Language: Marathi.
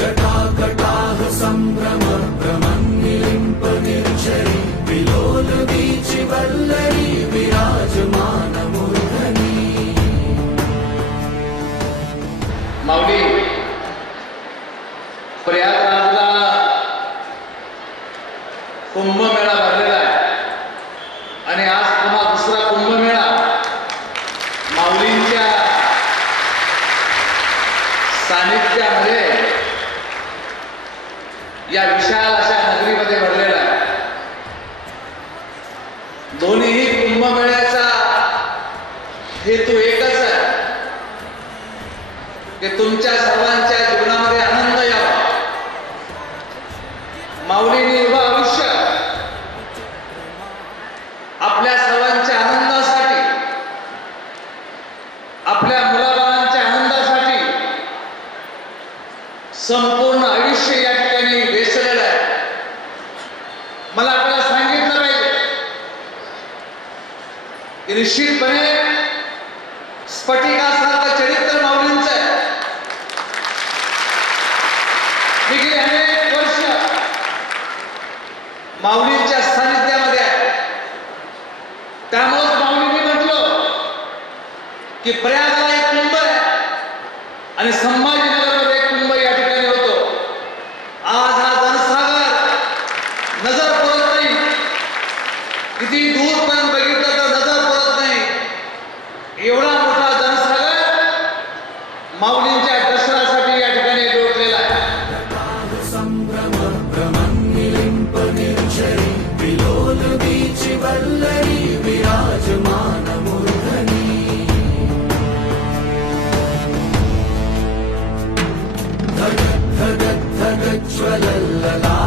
जटाकटाह संभ्रम भ्रमन्निलिम्प निर्झरी विलोलवीचि वल्लरी विराजमान मूर्धनी। माऊली, प्रयागराजला कुंभमेळा भरलेला आहे आणि आज पुन्हा दुसरा कुंभमेळा माऊलींच्या सानिध्यामध्ये या विशाल अशा नगरीमध्ये भरलेला आहे। दोन्हीही कुंभमेळ्याचा हेतू एकच आहे की तुमच्या सर्वांच्या जीवनामध्ये आनंद यावा। माऊलींनी उभं आयुष्य आपल्या सर्वांच्या आनंदासाठी, आपल्या मुलाबाळांच्या आनंदासाठी संपूर्ण आयुष्य या ठिकाणी वेचलेलं आहे। मला आपल्याला सांगितलं पाहिजे की निश्चितपणे स्फटिकासारखं चरित्र माऊलींचं आहे। मी गेली अनेक वर्ष माऊलींच्या सानिध्यामध्ये आहे, त्यामुळे माऊलींनी म्हटलं की प्रयागला एक कुंभ आहे आणि संभाजीनगरमध्ये एक कुंभ या ठिकाणी होतो। आज हा जनसागर नजर पडत नाही, किती दूर पण बघितलं तर नजर पडत नाही, एवढा मोठा जनसागर माऊलींच्या दर्शनासाठी या ठिकाणी लोटलेला आहे। संभ्रम भ्रमन्निलिम्प निर्झरी विलोलवीचि वल्लरी विराजमान मूर्धनी। धगज्ज्वलल्लला